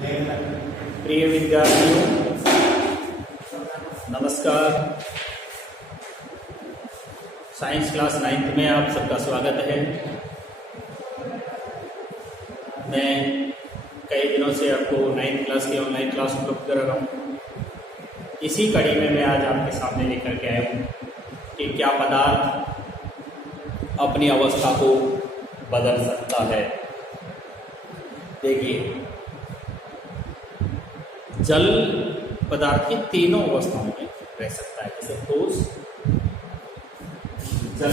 प्रिय विद्यार्थियों, नमस्कार। साइंस क्लास 9th में आप सबका स्वागत है। मैं कई दिनों से आपको 9th क्लास की ऑनलाइन क्लास उपलब्ध कर रहा हूँ। इसी कड़ी में मैं आज आपके सामने लेकर के आया हूँ कि क्या पदार्थ अपनी अवस्था को बदल सकता है। देखिए, जल पदार्थ की तीनों अवस्थाओं में रह सकता है, जैसे ठोस, जल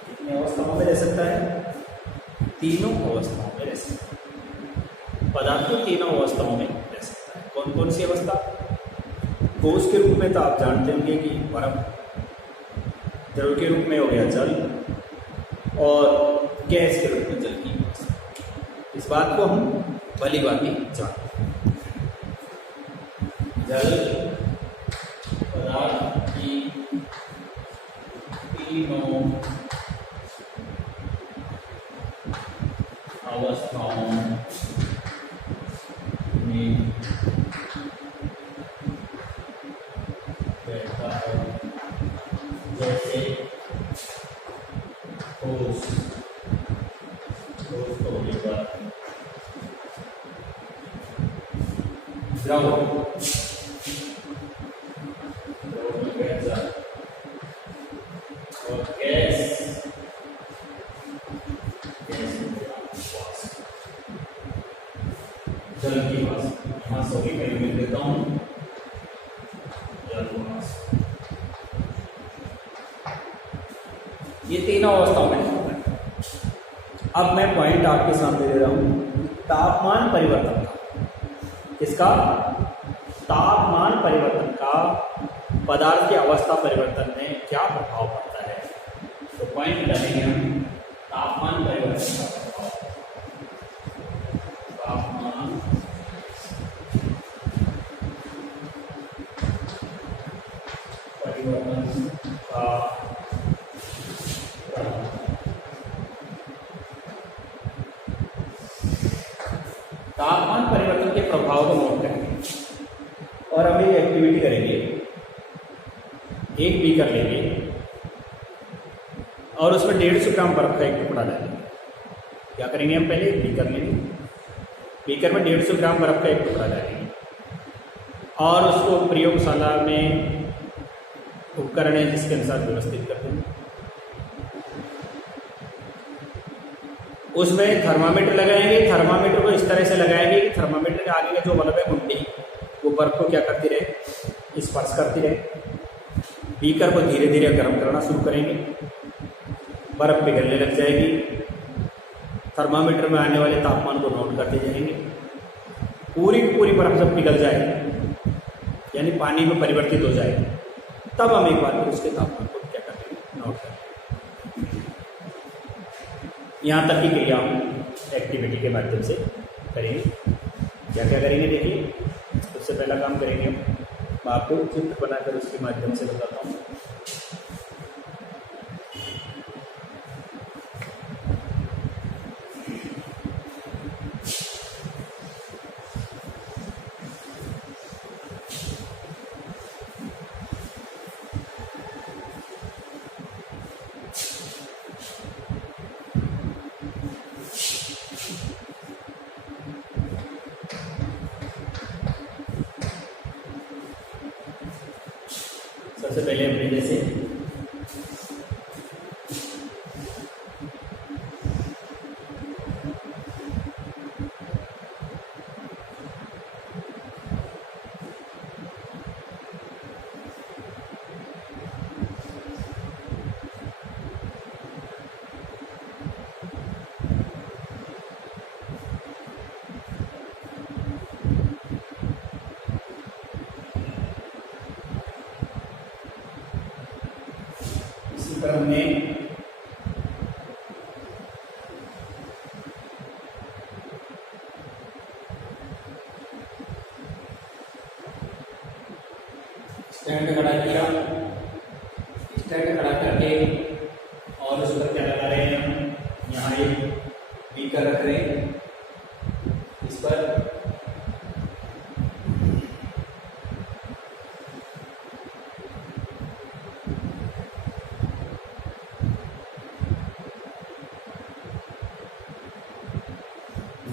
कितनी अवस्थाओं में रह सकता है? तीनों अवस्थाओं में रह सकता है। पदार्थ की तीनों अवस्थाओं में रह सकता है। कौन कौन सी अवस्था? ठोस के रूप में तो आप जानते होंगे कि बर्फ, द्रव के रूप में हो गया जल, और गैस के रूप में जल की अवस्था। इस बात को हम भली भांति जानते हैं। जल पदार्थ की तीनों अवस्थाओं में रहता है, जैसे ठोस तो होगा, द्रव और गैस जल की वाष्प। यहाँ सभी का लिख देता हूँ, जल वाष्प। ये तीनों अवस्थाओं में होता है। अब मैं पॉइंट आपके सामने दे रहा हूँ तापमान परिवर्तन का। किसका? तापमान परिवर्तन का पदार्थ की अवस्था परिवर्तन में क्या प्रभाव पड़ता है। तो पॉइंट डालेंगे हम तापमान परिवर्तन का प्रभाव। तापमान परिवर्तन का तापमान परिवर्तन के प्रभाव को नोट करेंगे और हम एक एक्टिविटी करेंगे। एक बीकर लेंगे और उसमें 150 ग्राम बर्फ का एक टुकड़ा डालेंगे। क्या करेंगे? हम पहले एक बीकर लेंगे, बीकर में 150 ग्राम बर्फ का एक टुकड़ा डालेंगे और उसको प्रयोगशाला में उपकरण है जिसके अनुसार व्यवस्थित कर देंगे। उसमें थर्मामीटर लगाएंगे। थर्मामीटर को इस तरह से लगाएंगे कि थर्मामीटर के आगे का जो बल्ब है घुंडी, वो बर्फ को क्या करती रहे? स्पर्श करती रहे। बीकर को धीरे धीरे गर्म करना शुरू करेंगे, बर्फ पिघलने लग जाएगी। थर्मामीटर में आने वाले तापमान को नोट करते जाएंगे। पूरी की पूरी बर्फ जब पिघल जाए, यानी पानी में परिवर्तित हो जाए, तब हम एक बार फिर उसके तापमान को क्या करेंगे? नोट करेंगे। यहाँ तक की क्रिया हम एक्टिविटी के माध्यम से करेंगे। क्या क्या करेंगे? देखिए, सबसे पहला काम करेंगे मैं आपको चित्र बनाकर उसके माध्यम से बताता हूँ। सबसे पहले हमने जैसे इसी पर हमने स्टैंड खड़ा किया, स्टैंड खड़ा करके और उस पर क्या लगा रहे हैं हम, यहाँ एक बीकर रख रहे हैं इस पर,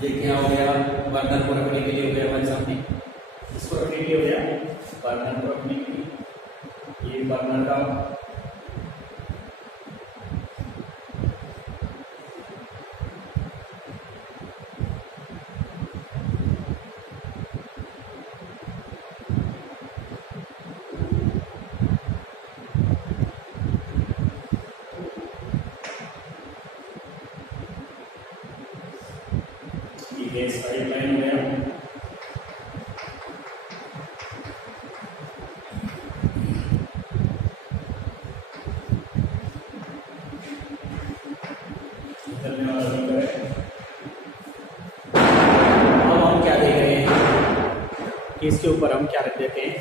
ये क्या हो गया, बर्नर को रखने के लिए हो गया हमारे सामने, इसको रखने के लिए हो गया बर्नर को रखने के लिए, ये बर्नर का गैस पाइपलाइन हो गया, अब हम क्या देख रहे हैं कि इसके ऊपर हम क्या रख देते हैं,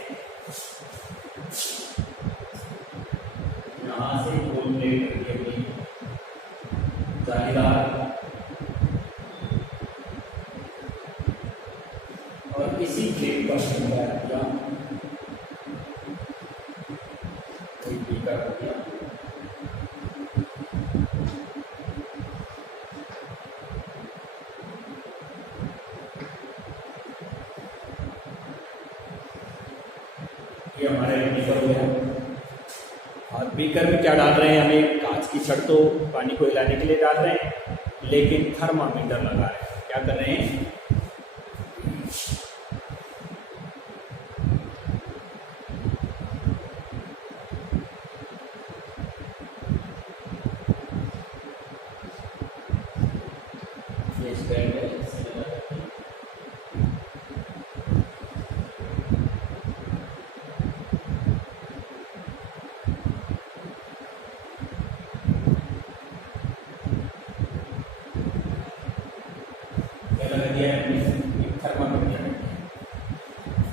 यहाँ से गोल प्लेट रखी अपनी जालीदार, और इसी प्लेट पर तैयार किया कोई बीकर हो गया, ये हमारा बीकर हो गया। और बीकर में क्या डाल रहे हैं, हमें कांच की छड़ तो पानी को हिलाने के लिए डाल रहे हैं, लेकिन थर्मामीटर लगा रहे हैं, क्या कर रहे हैं, ये स्टैंड है,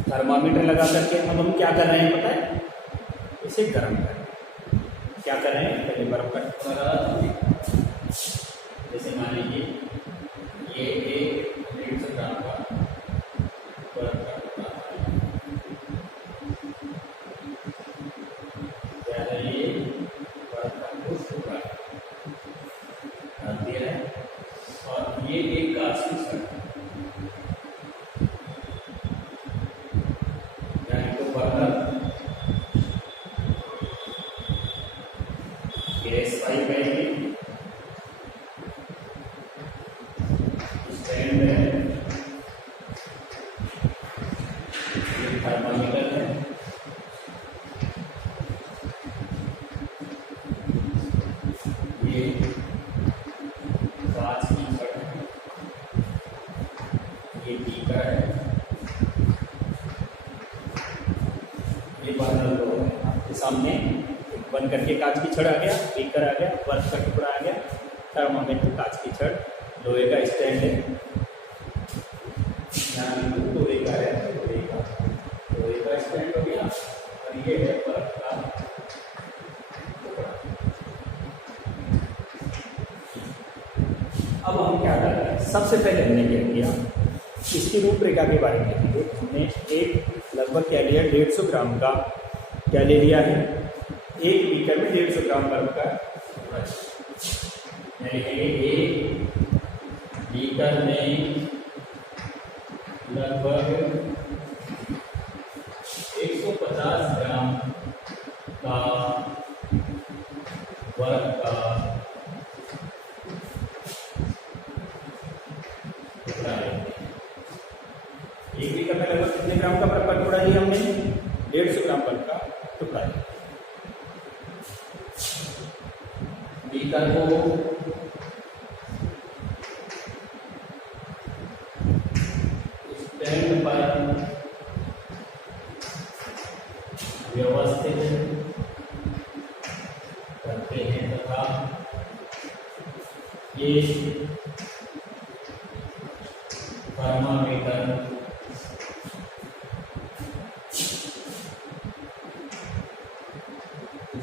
थर्मामीटर लगा करके अब हम क्या कर रहे हैं पता है, इसे गर्म कर रहे हैं, क्या कर रहे हैं, पहले बर्फ का, जैसे मान लीजिए ये एक 150 ग्राम का बर्फ का टुकड़ा है, ये बर्फ का टुकड़ा डाल दिया है, और ये एक कांच की छड़, गैस पाइप है, स्टैंड है, ये थर्मामीटर है, ये कांच की छड़ है, ये बीकर है, ये बर्नर लो है आपके सामने, बंद करके कांच की छड़ आ गया, बीकर आ गया, बर्फ का टुकड़ा आ गया, थर्मामीटर कांच की छड़, लोहे का स्टैंड है, लोहे का है, लोहे का स्टैंड हो गया, और ये है बर्फ का टुकड़ा। अब हम क्या कर रहे हैं, सबसे पहले हमने क्या किया, इसकी रूपरेखा के बारे में देखिए, हमने एक लगभग क्या लिया, 150 ग्राम का क्या ले लिया है, एक बीकर में 150 ग्राम बर्फ का, एक बीकर में लगभग 150 ग्राम का बर्फ का टुकड़ा लेते हैं। एक बीकर में लगभग कितने ग्राम का बर्फ का टुकड़ा लिया हमने, 150 ग्राम बर्फ का टुकड़ा लिया। बीकर को स्टैंड पर व्यवस्थित करते हैं तथा ये थर्मामीटर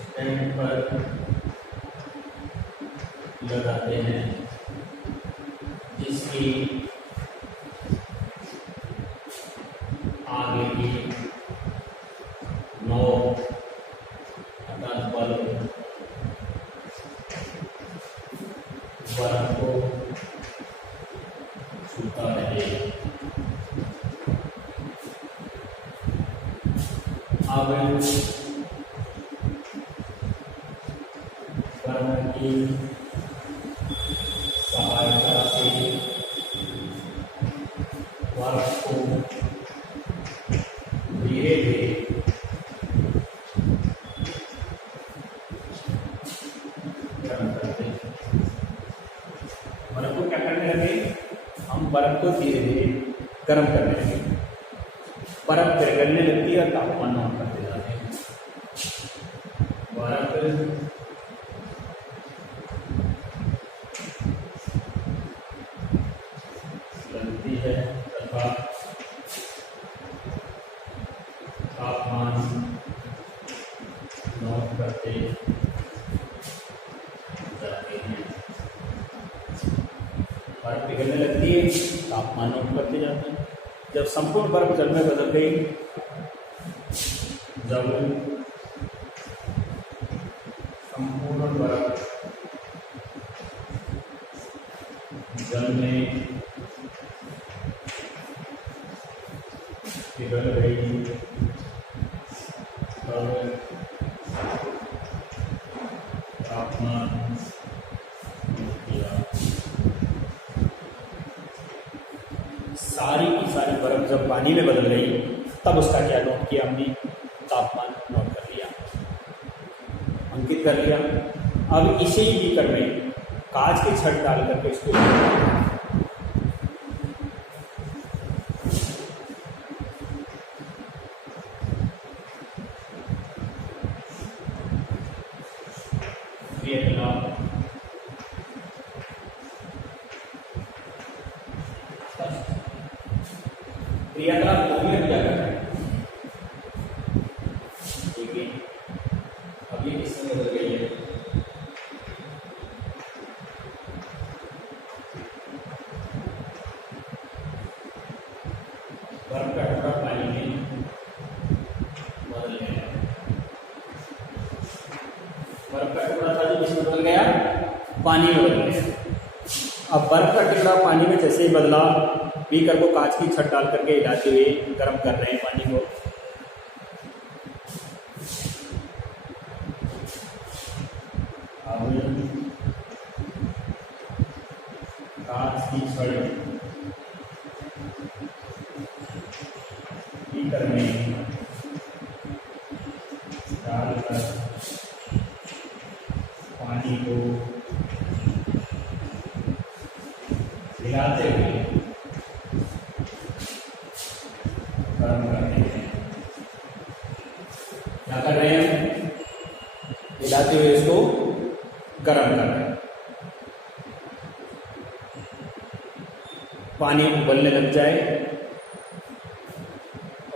स्टैंड पर लगाते हैं जिसकी आगे की नोक अर्थात बल्ब बर्फ को छूता रहे। अब बर्फ की सहायता से बर्फ को धीरे धीरे गर्म करते हैं। बर्फ को क्या करने लगे? हम बर्फ को धीरे धीरे गर्म करने लगे। बर्फ पिघलने लगती है और तापमान कम करते जाते हैं। बर्फ पिघलती है तथा तापमान नोट करते जाते हैं। बर्फ पिघलने लगती है, तापमान नोट करते जाते हैं। जब संपूर्ण बर्फ जल में बदल गई, जब संपूर्ण बर्फ जल में पिघल गई, तब तापमान सारी की सारी बर्फ जब पानी में बदल गई, तब उसका क्या नोट किया हमने? तापमान नोट कर लिया, अंकित कर लिया। अब इसी बीकर में कांच की छड़ डाल करके इसको क्रियाकलाप को भी क्या करना है? देखिए अभी इसमें बदल गई है। बर्फ का टुकड़ा पानी में बदल गया। बर्फ का टुकड़ा था जो किसमें बदल गया? पानी में बदल गया। अब बर्फ का टुकड़ा पानी में जैसे ही बदला, बीकर को कांच की छड़ डाल करके हिलाते हुए गर्म कर रहे हैं पानी को। अब कांच की छड़ बीकर में डालकर पानी को हिलाते हुए गर्म करते हैं। क्या कर रहे हैं? हिलाते हुए इसको गर्म कर रहे हैं। पानी उबलने लग जाए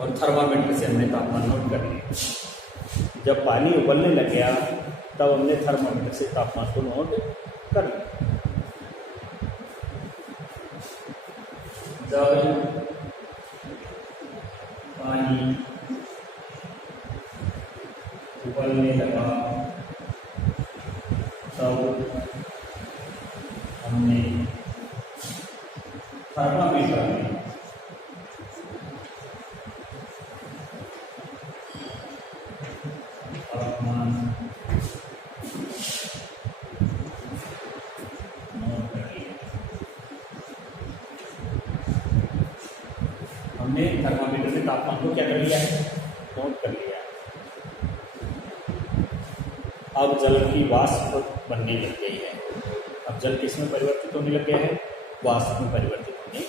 और थर्मामीटर से हमने तापमान नोट कर लिया। जब पानी उबलने लग गया, तब हमने थर्मामीटर से तापमान को नोट कर लिया। जब पानी उबलने लगा, तब हमने थर्मामीटर में तापमान नोट कर लिया। हमने थर्मामीटर से तापमान को क्या कर लिया है? नोट कर लिया। अब जल की वाष्प बनने लग गई है। अब जल किस में परिवर्तित होने लग गया है? वाष्प में परिवर्तित होने।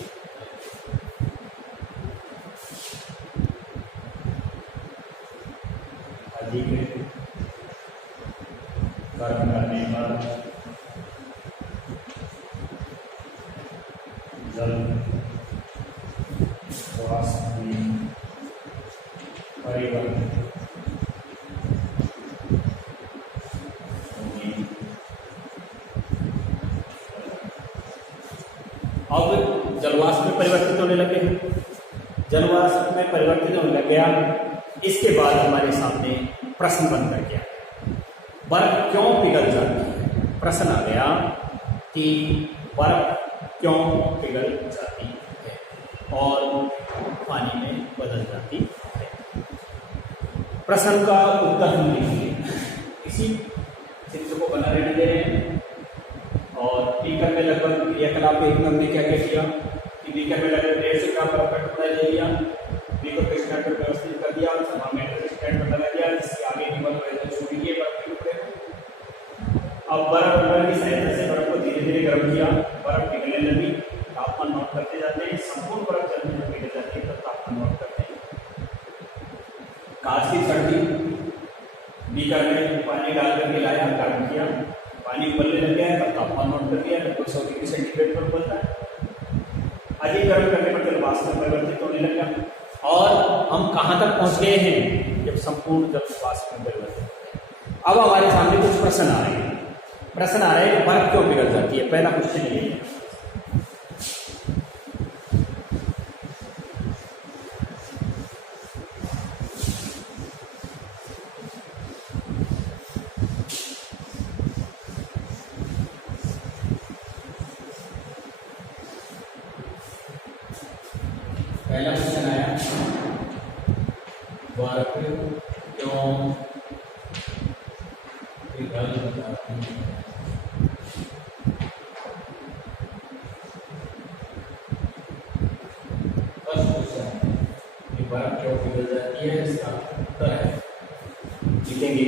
अधिक गर्म करने पर जल वाष्प में परिवर्तित अब जलवाष्प में परिवर्तित होने लगे हैं, जलवाष्प में परिवर्तित होने लग गया। इसके बाद हमारे सामने प्रश्न बन कर गया, बर्फ क्यों पिघल जाती है। प्रश्न आ गया कि बर्फ क्यों पिघल जाती है और पानी में बदल जाती है। प्रश्न का उत्तर हम लिखेंगे, इसी चित्र को बना रहने दे रहे हैं। और बीकर में लगभग क्रियाकलाप एक हमने क्या क्या किया कि बीकर में लगभग 150 ग्राम बर्फ का टुकड़ा ले लिया, बीकर को स्टैंड पर व्यवस्थित कर दिया, थर्मामीटर स्टैंड पर लगा दिया, जिससे आगे की बर्फ छोड़ दिए बर्फ के टुकड़े को। अब बर्फ पिघलने की सहायता से बर्फ को धीरे धीरे गर्म किया, बर्फ पिघलने लगी, तापमान नोट करते जाते हैं। संपूर्ण बर्फ जल में पिघल जाती है तो तापमान नोट करते हैं। कांच की छड़ी बीकर में पानी डाल करके लाया, गर्म किया, पानी उबलने लग गया, तब तापमान नोट कर दिया, लगभग 100 डिग्री सेंटीग्रेड पर उबलता है। अधिक गर्म करने पर जलवाष्प में परिवर्तित होने लगा। और हम कहाँ तक पहुंच गए हैं, जब संपूर्ण जलवाष्प में परिवर्तित होते हैं। अब हमारे सामने कुछ प्रश्न आ रहे हैं। प्रश्न आ रहा है कि बर्फ क्यों पिघल जाती है। पहला क्वेश्चन ये है, पहला क्वेश्चन आया, बर्फ क्यों पिघल जाती है। फर्स्ट क्वेश्चन कि बर्फ क्यों पिघल जाती है, इसका उत्तर है, लिखेंगे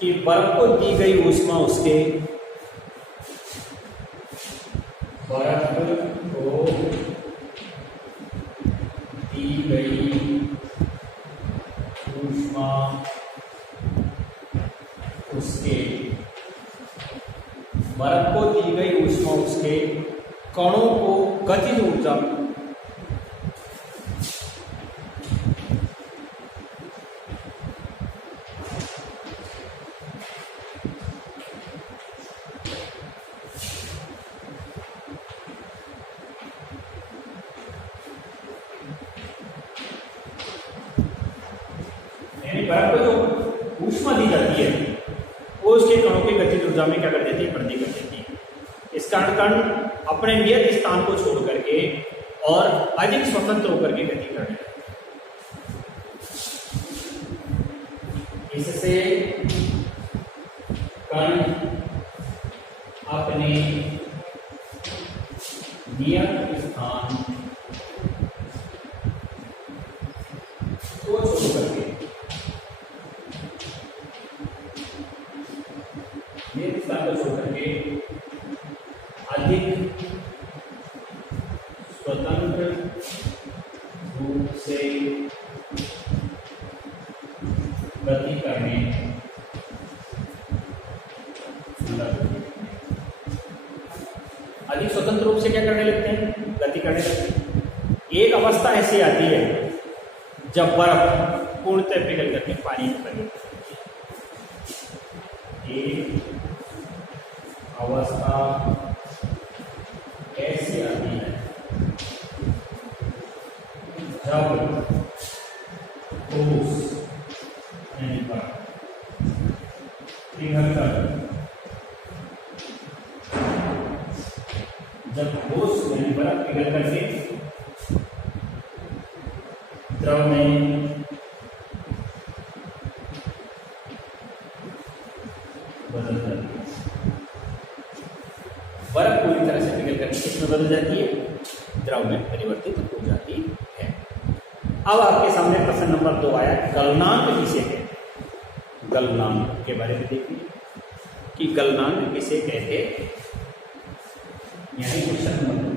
कि बर्फ को दी गई ऊष्मा उसके, बर्फ को दी गई ऊष्मा उसके, बर्फ को दी गई ऊष्मा उसके कणों को गतिज ऊर्जा बर्फ को जो ऊष्मा दी जाती है वो उसके कणों की गतिज ऊर्जा में क्या कर देती है, वृद्धि कर देती है। इस कारण कण अपने नियत स्थान को छोड़ करके और अधिक स्वतंत्र होकर के गति करने लगते। इससे कण अपने नियत स्थान को छोड़ करके अधिक स्वतंत्र रूप से गति करने अधिक स्वतंत्र रूप से क्या करने लगते हैं, गति करने लगते हैं। एक अवस्था ऐसी आती है जब बर्फ पूर्णतः पिघल करके पानी में परिवर्तित होती है। एक अवस्था ऐसी आती है जब ठोस यानी बर्फ पिघल कर, जब ठोस यानी बर्फ पिघल करके द्रव में बदल जाती है। बर्फ पूरी तरह से पिघल करके किसमें बदल जाती है, द्रव में परिवर्तित हो जाती है। अब आपके सामने प्रश्न नंबर 2 आया, गलनांक किसे कहते हैं। गलनांक के बारे में देखिए कि गलनांक किसे कहते हैं। यही क्वेश्चन नंबर 2।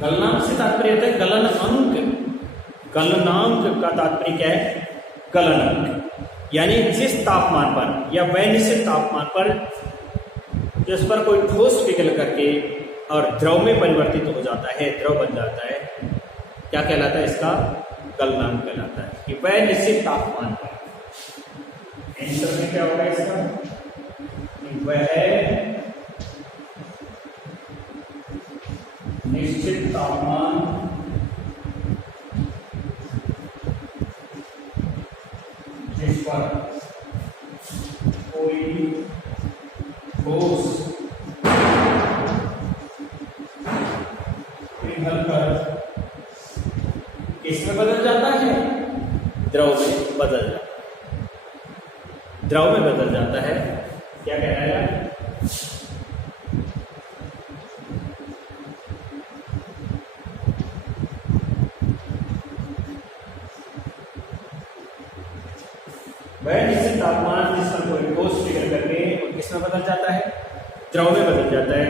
गलनांक से तात्पर्य होता है गलन अंक। गलनांक का तात्पर्य क्या है, गलनांक यानी जिस तापमान पर या वह निश्चित तापमान पर जिस पर कोई ठोस पिघल करके और द्रव में परिवर्तित हो जाता है, द्रव बन जाता है, क्या कहलाता है? इसका गलनांक कहलाता है। कि वह निश्चित तापमान पर, आंसर में क्या होगा इसका? वह निश्चित तापमान जिस पर कोई ठोस पिघलकर किसमें बदल जाता है? द्रव में बदल जाता है, द्रव में बदल जाता है। क्या कहलाएगा? वह निश्चित तापमान जिस पर कोई ठोस पिघल करके और किसमें बदल जाता है? द्रव में बदल जाता है,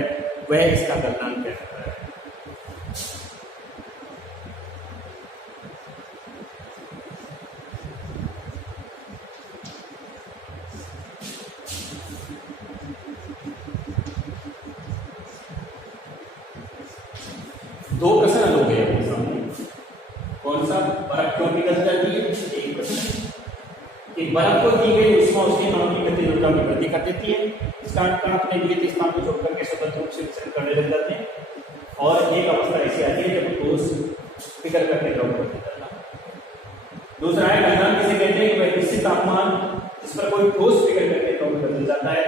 वह इसका गलनांक कहलाता है। दो प्रश्न हो गए अपने सामने। कौन सा? बर्फ क्यों पिघल जाती है, एक प्रश्न। कि बर्फ को दी गई ऊष्मा उसके कणों की गतिज में वृद्धि कर देती है, इसका कण अपने नियत स्थान को छोड़कर के स्वतंत्र रूप से विचरण करने लग जाते हैं। और एक अवस्था ऐसी आती है जब ठोस पिघल करके द्रव में बदल जाता है। दूसरा है गलनांक, किसे कहते हैं? कि वह निश्चित तापमान जिस पर कोई ठोस पिघल करके द्रव में बदल जाता है,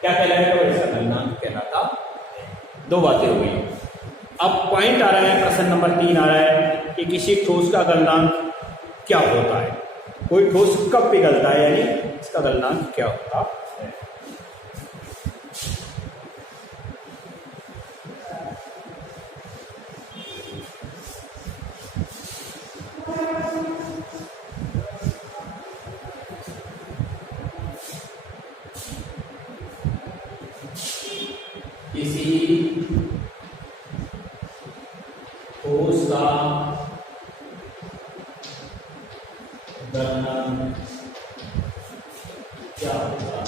क्या कहलाएगा? वह इसका गलनांक कहलाता है। दो बातें हो गई। अब पॉइंट आ रहा है, प्रश्न नंबर 3 आ रहा है कि किसी ठोस का गलनांक क्या होता है? कोई ठोस कब पिघलता है, यानी इसका गलनांक क्या होता है? किसी ठोस का गलनांक क्या होता है?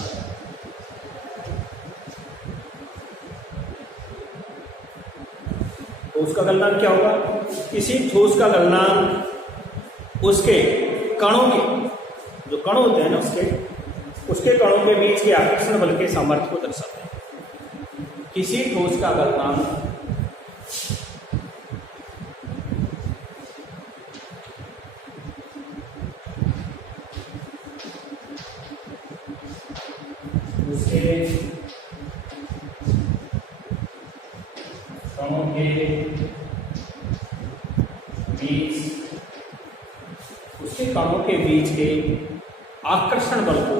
ठोस का गलनांक क्या होगा? किसी ठोस का गलनांक उसके कणों के, जो कण होते हैं ना, उसके कणों के बीच के आकर्षण बल के सामर्थ्य को दर्शाते हैं। किसी ठोस का गलनांक उसके कणों के बीच के आकर्षण बल को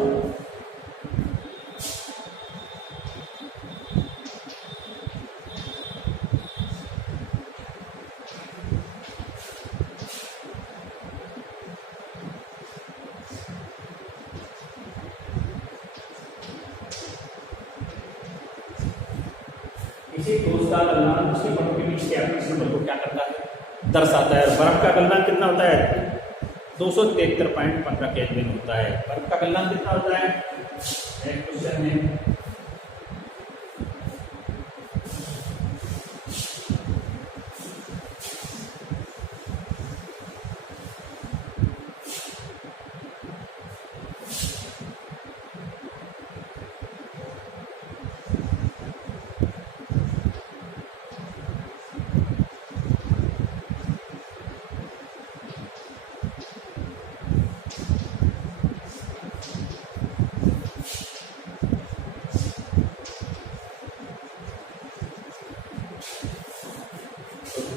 किसी ठोस का गलनांक उसके कणों के बीच के आकर्षण बल को क्या करता है? दर्शाता है। बर्फ का गलनांक कितना होता है? 273.15 केल्विन होता है। बर्फ का गलनांक कितना होता है? क्वेश्चन में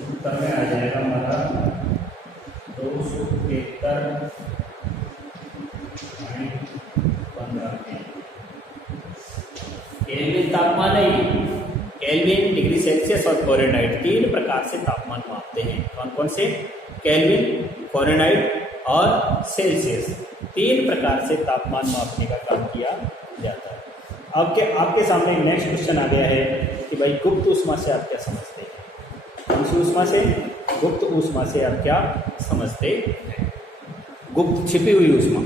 उत्तर में आ जाएगा हमारा 273.15 केल्विन तापमान है। केल्विन, डिग्री सेल्सियस और फ़ारेनहाइट, 3 प्रकार से तापमान मापते हैं। कौन कौन से? केल्विन, फ़ारेनहाइट और सेल्सियस, 3 प्रकार से तापमान मापने का काम किया जाता है। अब के आपके सामने नेक्स्ट क्वेश्चन आ गया है कि भाई गुप्त ऊष्मा से आप क्या समझते हैं? कौन सी ऊष्मा से? गुप्त ऊष्मा से आप क्या समझते हैं? गुप्त, छिपी हुई ऊष्मा।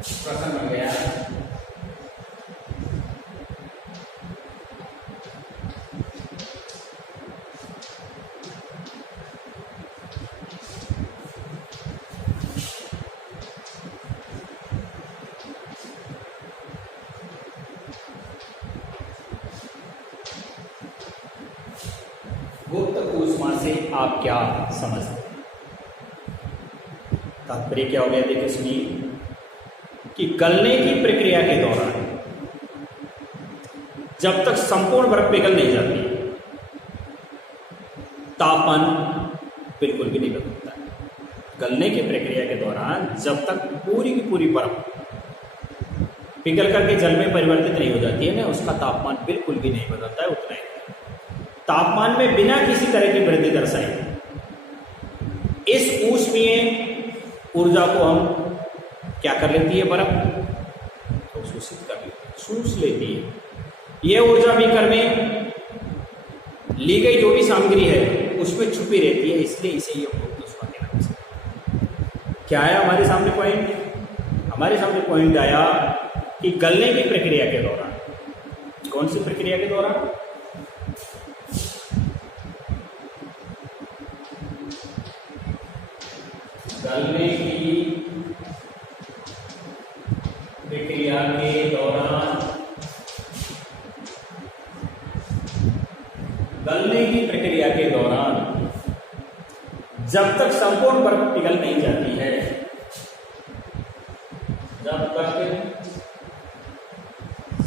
प्रश्न बन गया गुप्त ऊष्मा से आप क्या समझते हैं? तात्पर्य क्या हो गया देखिए सुनिए कि गलने की प्रक्रिया के दौरान जब तक संपूर्ण बर्फ पिघल नहीं जाती तापमान बिल्कुल भी नहीं बदलता है। गलने की प्रक्रिया के दौरान जब तक पूरी की पूरी बर्फ पिघल करके जल में परिवर्तित नहीं हो जाती है ना, उसका तापमान बिल्कुल भी नहीं बदलता है, उतना ही तापमान में बिना किसी तरह की वृद्धि दर्शाई इस ऊष्मीय ऊर्जा को हम क्या कर लेती है बर्फ तो शोषित कर लेती है, शोष लेती है। यह ऊर्जा बीकर में ली गई जो भी सामग्री है उसमें छुपी रहती है, इसलिए इसे ये गुप्त ऊष्मा के नाम से। क्या आया हमारे सामने पॉइंट? हमारे सामने पॉइंट आया कि गलने की प्रक्रिया के दौरान, कौन सी प्रक्रिया के दौरान? गलने की प्रक्रिया के दौरान, गलने की प्रक्रिया के दौरान जब तक संपूर्ण बर्फ पिघल नहीं जाती है, जब तक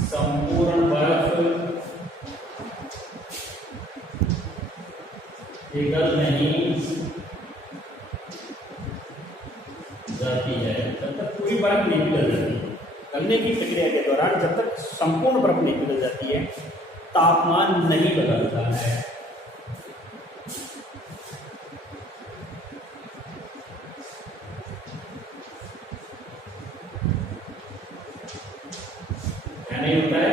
संपूर्ण बर्फ पिघल नहीं जाती है, जब तक पूरी बर्फ नहीं पिघल जाती। गलने की प्रक्रिया के दौरान जब तक संपूर्ण बर्फ नहीं पिघल जाती है तापमान नहीं बदलता है। क्या नहीं होता है?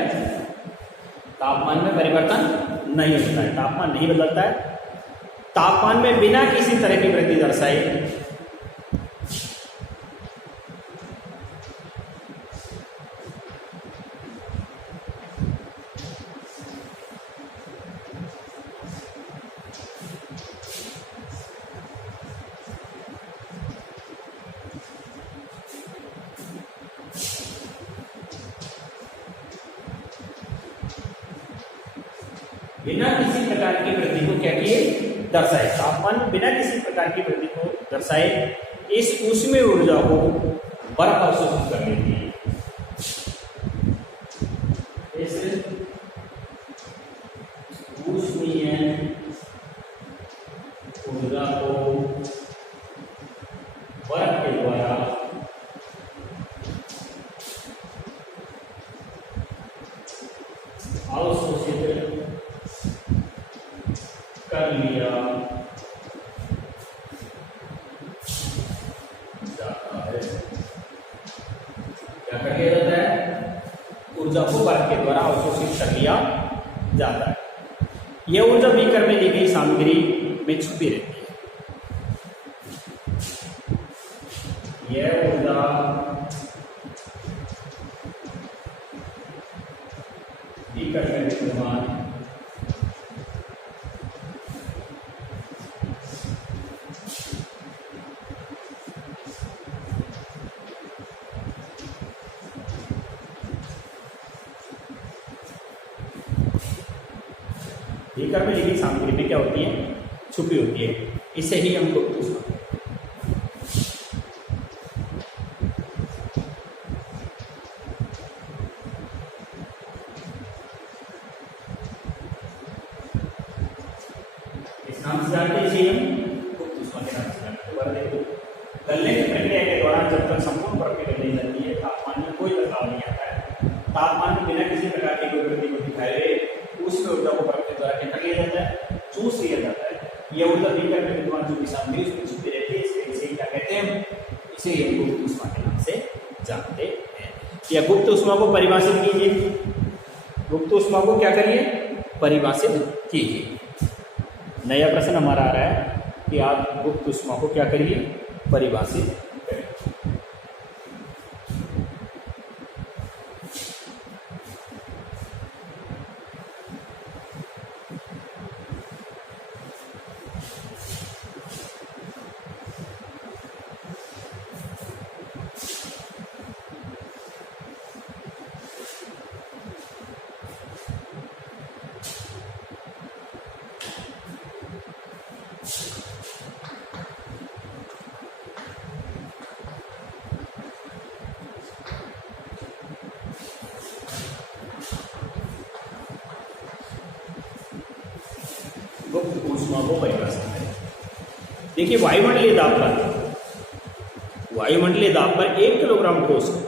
तापमान में परिवर्तन नहीं होता है, तापमान नहीं बदलता है। तापमान में बिना किसी तरह की वृद्धि दर्शाई बिना किसी प्रकार की वृद्धि को क्या किए? दर्शाए। तापमान में बिना किसी प्रकार की वृद्धि को दर्शाए इस ऊष्मीय ऊर्जा को बर्फ अवशोषित कर लेती है। इस ऊष्मीय ऊर्जा को बर्फ के द्वारा अवशोषित कर लिया जाता है। क्या कर लिया जाता है? ऊर्जा को बर्फ के द्वारा अवशोषित कर लिया जाता है। यह ऊर्जा बीकर में ली गई सामग्री में छुपी रहती है। यह ऊर्जा बीकर में विद्यमान बीकर में ली गई सामग्री में क्या होती है? छुपी होती है। इसे ही हम गुप्त ऊष्मा इस नाम से जानते हैं। इसे हम गुप्त ऊष्मा के नाम से जानते हैं। गलने की प्रक्रिया के दौरान जब तक संपूर्ण बर्फ पिघल नहीं जाती है तापमान में कोई बदलाव नहीं आता है। तापमान में बिना किसी प्रकार की कोई वृद्धि को दिखाए हुए ऊष्मीय ऊर्जा को बर्फ के द्वारा क्या कर लिया जाता है? चूस लिया जाता है। यह ऊर्जा बीकर में विद्यमान जो भी सामग्री उसमें छुपी रहती है, इसे क्या कहते हैं? इसे हम गुप्त ऊष्मा के नाम से जानते हैं। या गुप्त ऊष्मा को परिभाषित कीजिए। गुप्त ऊष्मा को क्या करिए? परिभाषित कीजिए। नया प्रश्न हमारा आ रहा है कि आप गुप्त ऊष्मा को क्या करिए? परिभाषित करें। ऊष्मा को परिभाषित करें। देखिए वायुमंडलीय दाब पर 1 किलोग्राम ठोस को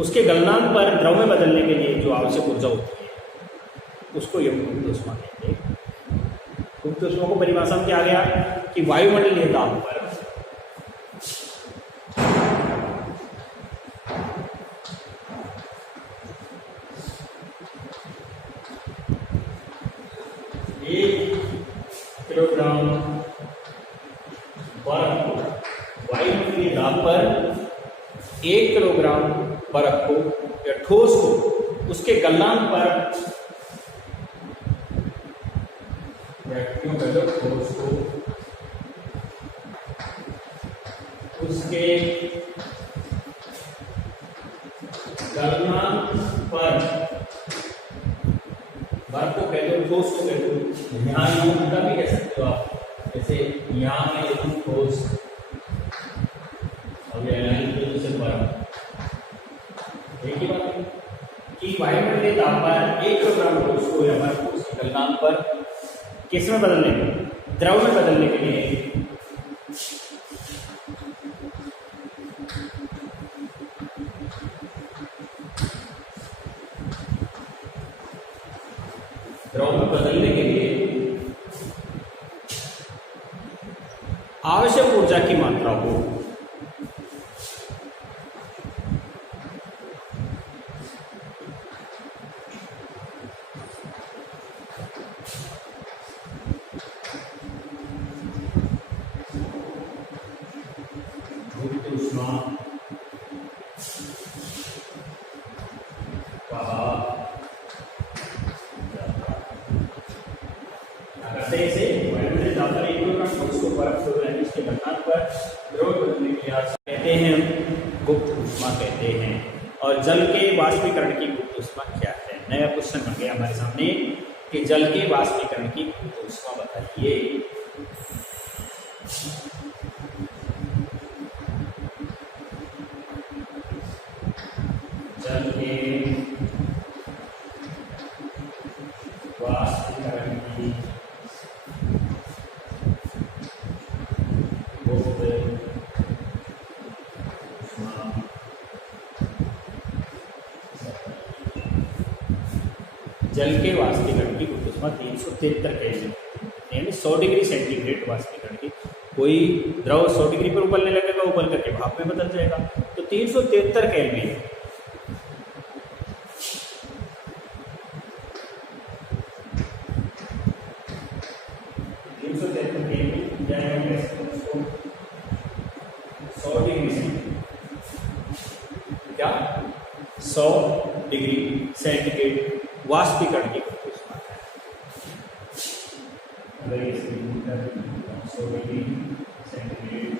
उसके गलनांक पर द्रव में बदलने के लिए जो आवश्यक ऊर्जा होती है उसको यह गुप्त ऊष्मा कहते हैं। गुप्त ऊष्मा को परिभाषा में क्या आ गया कि वायुमंडलीय दाब पर किलोग्राम बर्फ को वायुमंडलीय दाब पर 1 किलोग्राम बर्फ को या ठोस को उसके गलनांक पर ठोस को उसके गलनांक पर बर्फ को कहते हो ठोस को कहते हो। यहाँ उल्टा भी कह सकते हो आप, जैसे यहाँ में लिखूं ठोस और से बर्फ। एक ही बात है कि वायुमंडलीय दाब पर 1 किलोग्राम ठोस को या बर्फ को उसके गलनांक पर किस में बदलने के लिए, द्रव में बदलने के लिए आवश्यक ऊर्जा की मात्रा को गुप्त ऊष्मा कहा जाता है। इसे वायुमंडलीय दाब पर 1 किलोग्राम ठोस को बर्फ के गलनांक पर द्रव बदलने के लिए कहते हैं गुप्त ऊष्मा कहते हैं। और जल के वाष्पीकरण की गुप्त ऊष्मा क्या है? नया क्वेश्चन बन गया हमारे सामने कि जल के वाष्पीकरण की गुप्त ऊष्मा बताइए। जल के वाष्पीकरण की जल के वाष्पीकरण की गुप्त ऊष्मा 373 केल्विन यानी 100 डिग्री सेंटीग्रेड वाष्पीकरण की। कोई द्रव 100 डिग्री पर उबलने लगेगा, उबल करके भाप में बदल जाएगा, तो 373 केल्विन। क्या 100 डिग्री सेंटीग्रेड वाष्पीकरण की गुप्त ऊष्मा है। अगर ये 100 डिग्री सेंटीग्रेड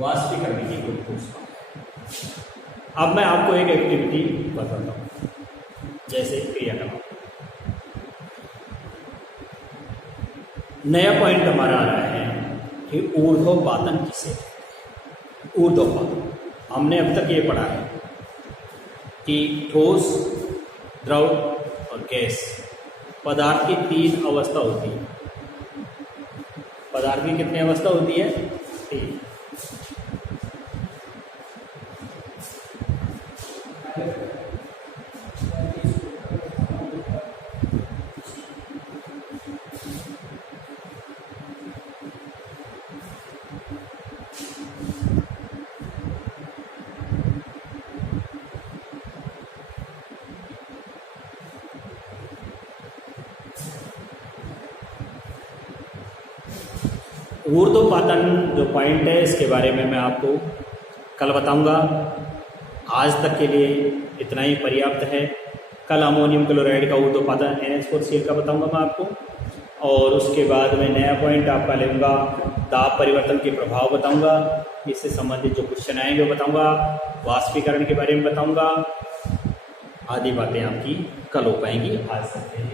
वाष्पीकरण की गुप्त ऊष्मा। अब मैं आपको एक एक्टिविटी बताता हूँ, जैसे क्रियाकलाप। नया पॉइंट हमारा आ रहा है कि ऊर्ध्वपातन किसे कहते हैं। ऊर्ध्वपातन हमने अब तक ये पढ़ा है कि ठोस, द्रव और गैस पदार्थ की 3 अवस्था होती है। पदार्थ की कितनी अवस्था होती है? 3। ऊर्ध्वपातन जो पॉइंट है इसके बारे में मैं आपको कल बताऊंगा। आज तक के लिए इतना ही पर्याप्त है। कल अमोनियम क्लोराइड का ऊर्ध्वपातन NH4Cl का बताऊंगा मैं आपको, और उसके बाद मैं नया पॉइंट आपका लूँगा, दाब परिवर्तन के प्रभाव बताऊंगा, इससे संबंधित जो क्वेश्चन आएंगे वो बताऊंगा, वाष्पीकरण के बारे में बताऊंगा। आदि बातें आपकी कल हो पाएंगी। आज तक